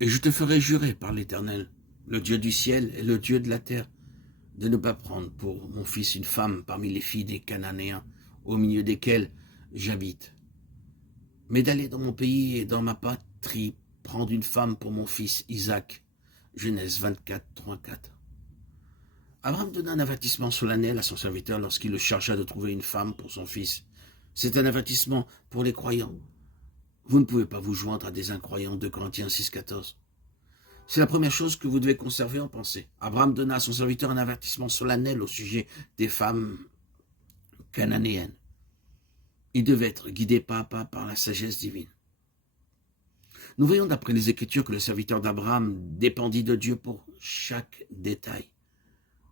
Et je te ferai jurer par l'Éternel, le Dieu du ciel et le Dieu de la terre, de ne pas prendre pour mon fils une femme parmi les filles des Cananéens, au milieu desquels j'habite, mais d'aller dans mon pays et dans ma patrie prendre une femme pour mon fils Isaac. Genèse 24, 3-4. Abraham donna un avertissement solennel à son serviteur lorsqu'il le chargea de trouver une femme pour son fils. C'est un avertissement pour les croyants. Vous ne pouvez pas vous joindre à des incroyants. 2 Corinthiens 6, 14. C'est la première chose que vous devez conserver en pensée. Abraham donna à son serviteur un avertissement solennel au sujet des femmes cananéennes. Il devait être guidé pas à pas par la sagesse divine. Nous voyons d'après les Écritures que le serviteur d'Abraham dépendit de Dieu pour chaque détail.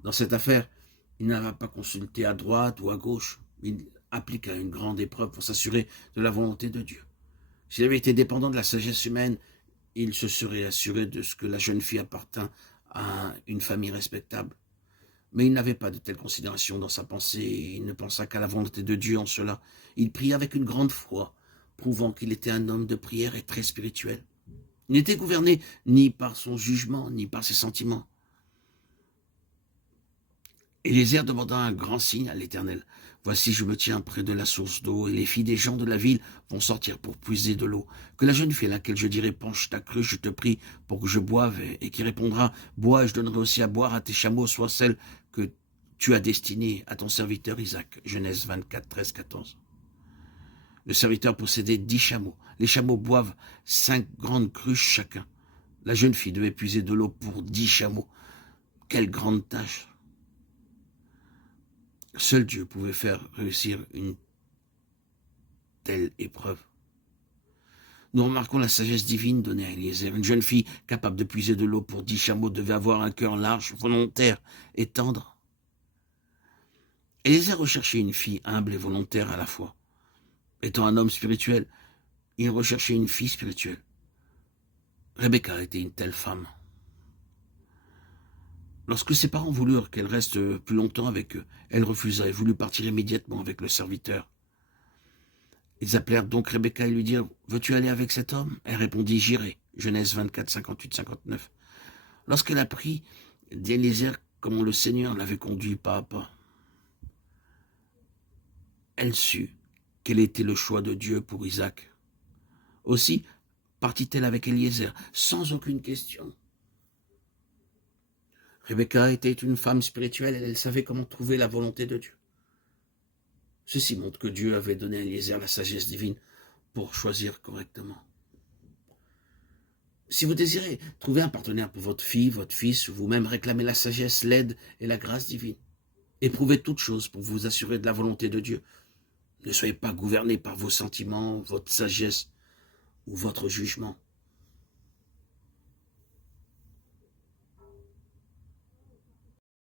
Dans cette affaire, il n'avait pas consulté à droite ou à gauche. Il appliqua une grande épreuve pour s'assurer de la volonté de Dieu. S'il avait été dépendant de la sagesse humaine, il se serait assuré de ce que la jeune fille appartint à une famille respectable. Mais il n'avait pas de telle considération dans sa pensée, et il ne pensa qu'à la volonté de Dieu en cela. Il pria avec une grande foi, prouvant qu'il était un homme de prière et très spirituel. Il n'était gouverné ni par son jugement, ni par ses sentiments. Élisée demanda un grand signe à l'Éternel. Voici, je me tiens près de la source d'eau, et les filles des gens de la ville vont sortir pour puiser de l'eau. Que la jeune fille à laquelle je dirai, penche ta cruche, je te prie, pour que je boive, et qui répondra, bois, et je donnerai aussi à boire à tes chameaux, soit celle que tu as destinée à ton serviteur Isaac. Genèse 24, 13, 14. Le serviteur possédait 10 chameaux. Les chameaux boivent 5 grandes cruches chacun. La jeune fille devait puiser de l'eau pour 10 chameaux. Quelle grande tâche! Seul Dieu pouvait faire réussir une telle épreuve. Nous remarquons la sagesse divine donnée à Eliezer. Une jeune fille capable de puiser de l'eau pour 10 chameaux devait avoir un cœur large, volontaire et tendre. Eliezer recherchait une fille humble et volontaire à la fois. Étant un homme spirituel, il recherchait une fille spirituelle. Rebecca était une telle femme. Lorsque ses parents voulurent qu'elle reste plus longtemps avec eux, elle refusa et voulut partir immédiatement avec le serviteur. Ils appelèrent donc Rebecca et lui dirent « Veux-tu aller avec cet homme ?» Elle répondit « J'irai ». Genèse 24, 58, 59. Lorsqu'elle apprit d'Eliezer comment le Seigneur l'avait conduit pas à pas, elle sut quel était le choix de Dieu pour Isaac. Aussi partit-elle avec Eliezer sans aucune question. Rebecca était une femme spirituelle et elle savait comment trouver la volonté de Dieu. Ceci montre que Dieu avait donné à Eliezer la sagesse divine pour choisir correctement. Si vous désirez trouver un partenaire pour votre fille, votre fils, vous-même réclamez la sagesse, l'aide et la grâce divine. Éprouvez toutes choses pour vous assurer de la volonté de Dieu. Ne soyez pas gouverné par vos sentiments, votre sagesse ou votre jugement.